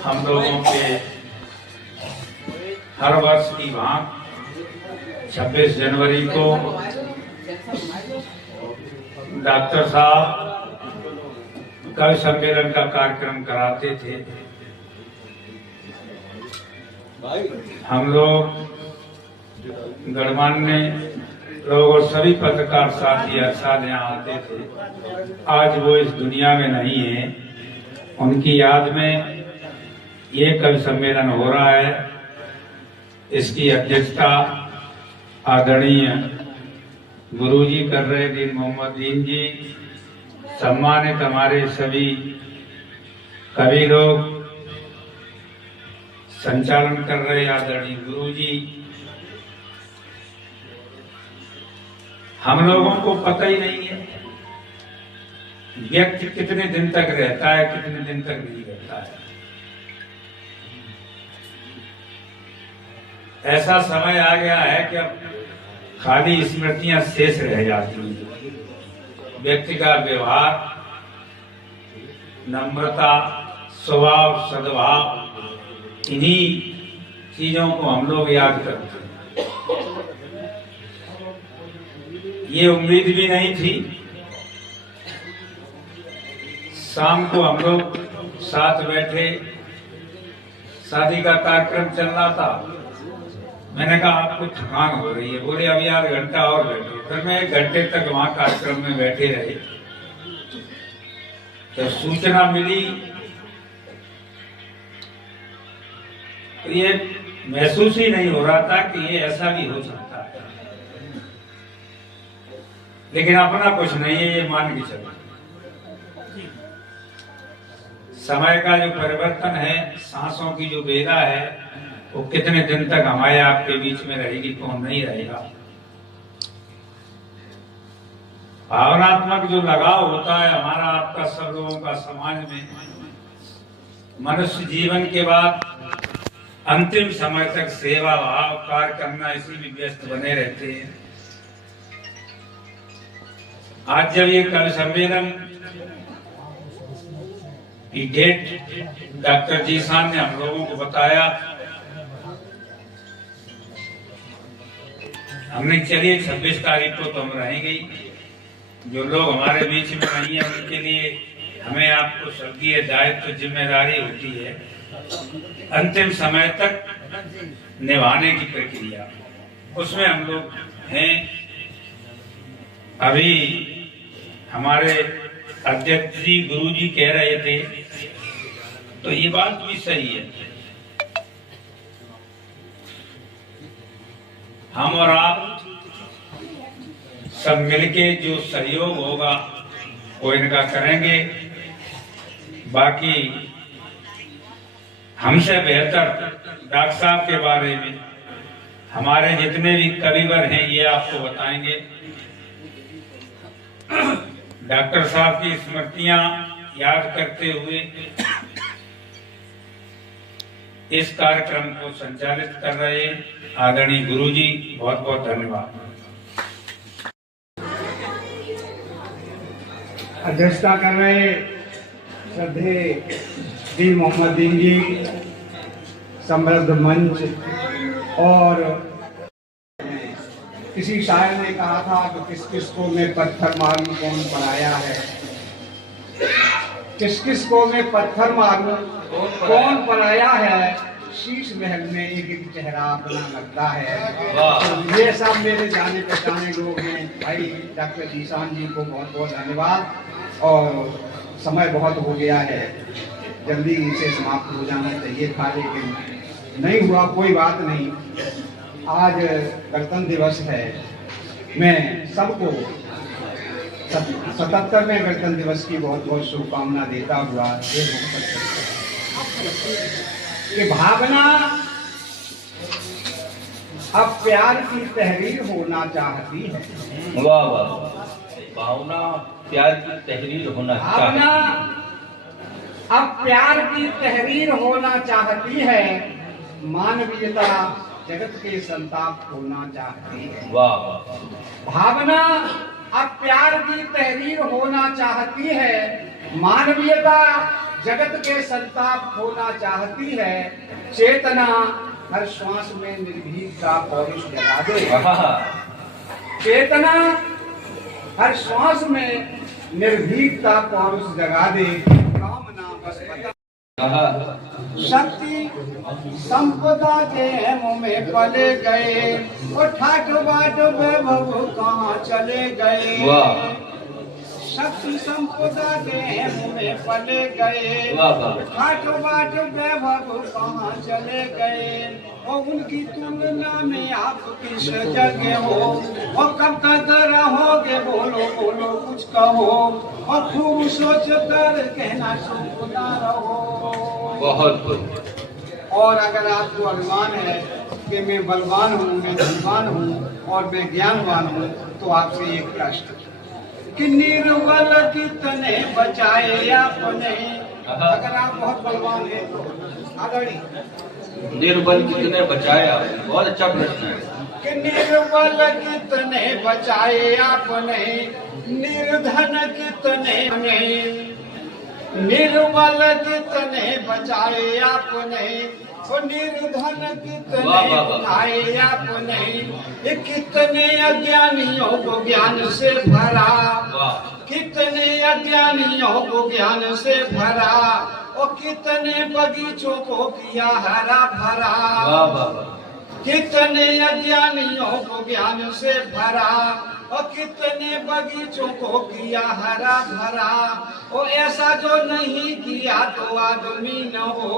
हम लोगों के हर वर्ष की भांति 26 जनवरी को डॉक्टर साहब कवि सम्मेलन का कार्यक्रम कराते थे। हम लोग गणमान्य लोग और सभी पत्रकार साथी हर साल यहाँ आते थे। आज वो इस दुनिया में नहीं है, उनकी याद में ये कवि सम्मेलन हो रहा है। इसकी अध्यक्षता आदरणीय गुरुजी कर रहे दीन मोहम्मद दीन जी, सम्मानित हमारे सभी कवि लोग, संचालन कर रहे आदरणीय गुरुजी। हम लोगों को पता ही नहीं है व्यक्ति कितने दिन तक रहता है, कितने दिन तक नहीं रहता है। ऐसा समय आ गया है कि अब खाली स्मृतियां शेष रह जाती हैं। व्यक्ति का व्यवहार, नम्रता, स्वभाव, सद्भाव, इन्हीं चीजों को हम लोग याद करते हैं। ये उम्मीद भी नहीं थी। शाम को हम लोग साथ बैठे, शादी का कार्यक्रम चल रहा था। मैंने कहा आपको थकान हो रही है, बोले अभी आध घंटा और बैठो। फिर मैं 1 घंटे तक वहां कार्यक्रम में बैठे रहे। तो सूचना मिली तो ये महसूस ही नहीं हो रहा था कि ये ऐसा भी हो सकता है, लेकिन अपना कुछ नहीं है, ये मान के चलो। समय का जो परिवर्तन है, सांसों की जो बेदा है, वो कितने दिन तक हमारे आपके बीच में रहेगी, कौन नहीं रहेगा। भावनात्मक जो लगाव होता है हमारा आपका सब लोगों का समाज में, मनुष्य जीवन के बाद अंतिम समय तक सेवा भाव कार्य करना, इसी में व्यस्त बने रहते हैं। आज जब ये कवि सम्मेलन की डेट डॉक्टर जीसान ने हम लोगों को बताया, हमने चलिए 26 तारीख को तो हम रहेंगे। जो लोग हमारे बीच में नहीं है उनके लिए हमें आपको स्वर्गीय दायित्व जिम्मेदारी होती है अंतिम समय तक निभाने की प्रक्रिया, उसमें हम लोग हैं। अभी हमारे अध्यक्ष जी गुरु जी कह रहे थे, तो ये बात भी सही है। हम और आप सब मिलके जो सहयोग होगा वो इनका करेंगे। बाकी हमसे बेहतर डॉक्टर साहब के बारे में हमारे जितने भी कविवर हैं ये आपको बताएंगे। डॉक्टर साहब की स्मृतियां याद करते हुए इस कार्यक्रम को संचालित कर रहे आदरणीय गुरुजी, बहुत बहुत धन्यवाद। अध्यक्षता कर रहे श्रद्धेय दीन मोहम्मद दीन जी, समृद्ध मंच। और किसी शायर ने कहा था कि किस किस को मैं पत्थर मारूं कौन पराया है, किस किस को मैं पत्थर मारूं कौन पराया है, शीश महल में एक एक चेहरा अपना लगता है। तो ये सब मेरे जाने पहचाने लोग हैं। भाई डॉक्टर जीसान जी को बहुत बहुत धन्यवाद। और समय बहुत हो गया है, जल्दी इसे समाप्त हो जाना चाहिए था, लेकिन नहीं हुआ, कोई बात नहीं। आज गणतंत्र दिवस है। मैं सबको 77वें गणतंत्र दिवस की बहुत बहुत शुभकामना देता हुआ कि भावना अब प्यार की तहरीर होना चाहती है। वाह वाह, भावना प्यार की तहरीर होना भावना अब प्यार की तहरीर होना चाहती है, मानवीयता जगत के संताप होना चाहती है। वाह, भावना अब प्यार की तहरीर होना चाहती है, मानवीयता जगत के संताप खोना चाहती है, चेतना हर श्वास में निर्भीक का पौरुष जगा दे। चेतना हर श्वास में निर्भीक का पौरुष जगा दे। कामना बस बता शक्ति संपदा के मुँह में पले गए, और ठाट बाट वैभव कहाँ चले गए। शक्ति संपदा के मुँह में पले गए, ठाट बाट वैभव कहाँ चले गए। और उनकी तुलना में आप किस जगह हो, और कब तक रहोगे बोलो बोलो कुछ कहो, और खूब सोच कर कहना चुप ना रहो। बहुत। और अगर आपको अभिमान है कि मैं बलवान हूँ, मैं धनवान हूँ और मैं ज्ञानवान हूँ, तो आपसे एक प्रश्न कि निर्बल कितने बचाए आपने। अगर आप बहुत बलवान हैं तो आदरणीय निर्बल कितने बचाए आपने, बहुत अच्छा प्रश्न है। कि निर्बल कितने बचाए आपने, निर्धन कितने नहीं। निर्बल कितने बचाए आपने, और निर्धन कितने उठाए आपने। ये कितने अज्ञानियों को ज्ञान से भरा, कितने अज्ञानियों को ज्ञान से भरा, और कितने बगीचों को किया हरा भरा। कितने अज्ञानियों को ज्ञान से भरा, और कितने बगीचों को किया हरा भरा। और ऐसा जो नहीं किया तो आदमी न हो।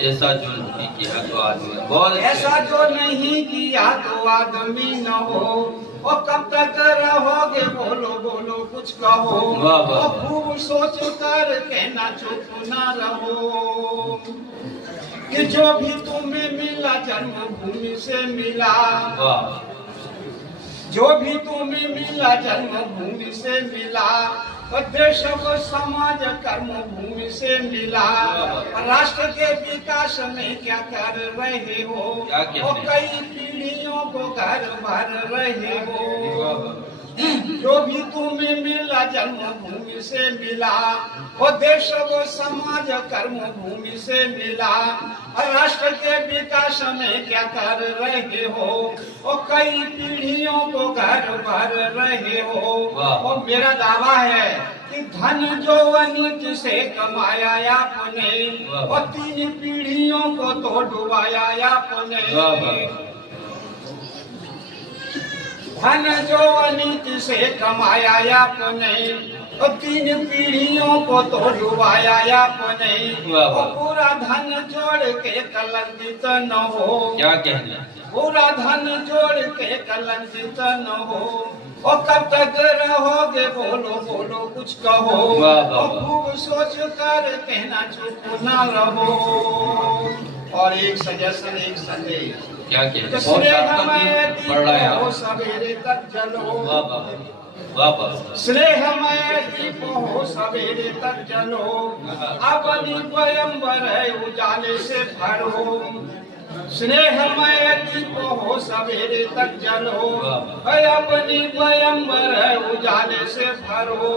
ऐसा जो नहीं किया तो आदमी, बहुत ऐसा जो नहीं किया तो आदमी न हो। और कब तक रहोगे बोलो बोलो कुछ कहो, और खूब सोच कर कहना चुप ना रहो। कि जो भी तुम्हें मिला जन्मभूमि से मिला, जो भी तुम्हें मिला जन्मभूमि से मिला, और देश व समाज कर्म भूमि से मिला। राष्ट्र के विकास में क्या कर रहे हो, और कई पीढ़ियों को घर भर रहे हो। जो भी तुम्हें मिला जन्मभूमि से मिला, वो देश व समाज कर्म भूमि से मिला। और राष्ट्र के विकास में क्या कर रहे हो, और कई पीढ़ियों को घर भर रहे हो। और मेरा दावा है कि धन जो अनित से कमाया आपने, और 3 पीढ़ियों को तो डुबाया आपने। धन जो अनित से कमाया आपने, और 3 पीढ़ियों को तो डुबाया आपने। और पूरा धन जोड़ के कलंकित न हो। क्या कहना, पूरा धन जोड़ के कलंकित न हो। और कब तक रहोगे बोलो बोलो कुछ कहो, और खूब सोच कर कहना चुप ना रहो। और एक सजेशन, एक संदेश, क्या कहना, सवेरे तक चलो। स्नेहमय दीप हो सवेरे तक चलो, अपनी स्वयंवर उजाले से भरो। स्नेहमय दीप हो सवेरे तक चलो, अपनी स्वयंवर उजाले से भरो।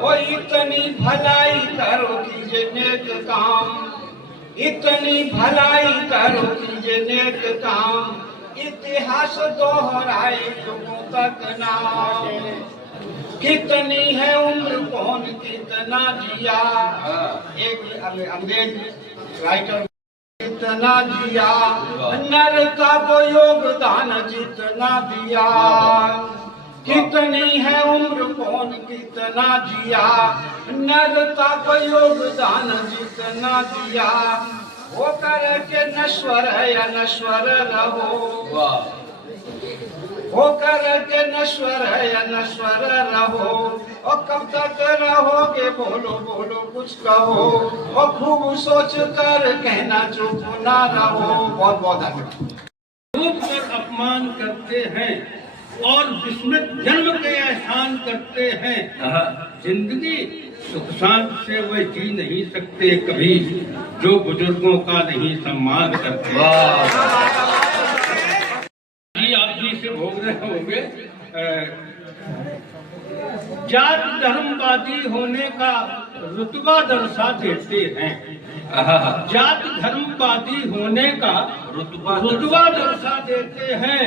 वो इतनी भलाई करो कीजिए नेक काम, इतनी भलाई करो कीजिए नेक काम। इतिहास दोहराए युगों तक नाम। कितनी है उम्र कौन कितना जिया, एक अंग्रेज राइटर कितना जिया, नर का वो योगदान जितना दिया। कितनी है उम्र कौन कितना जिया, नर का वो योगदान जितना दिया। वो कर के नश्वर है या नश्वर रहो, हो कर के नश्वर है या नश्वर रहो। और कब तक रहोगे बोलो बोलो कुछ कहो, और खूब सोच कर कहना चुप ना रहो। बहुत बहुत धन्यवाद। रूप कर अपमान करते हैं और विस्मृत जन्म के एहसान करते हैं। जिंदगी सुख शांति से वह जी नहीं सकते कभी, जो बुजुर्गों का नहीं सम्मान करते। आप जी से भोग रहे होंगे, जात धर्मवादी होने का रुतबा दर्शा देते हैं। जात धर्मवादी होने का रुतबा दर्शा देते हैं।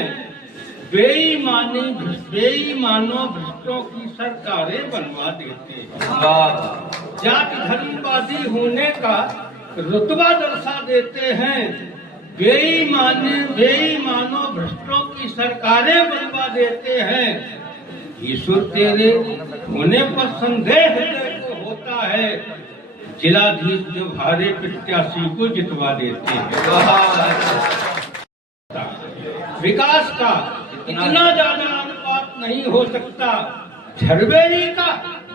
बेईमानों भ्रष्टों की सरकारें बनवा देते हैं। जात धर्मवादी होने का रुतबा दर्शा देते हैं। बेईमानों भ्रष्टों की सरकारें बनवा देते हैं। ईश्वर तेरे होने पर संदेह को होता है। जिलाधीश जो भारे प्रत्याशी को जितवा देते हैं। विकास का इतना ज्यादा अनुपात नहीं हो सकता, झरबेरी का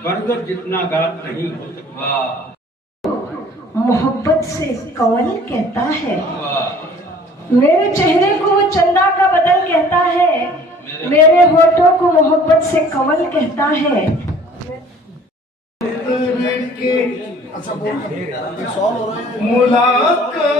बर्गर जितना गात नहीं हो सकता। मोहब्बत से कंवल कहता है, मेरे चेहरे को वो चंदा का बदल कहता है, मेरे होठों को मोहब्बत से कंवल कहता है। मुलाकात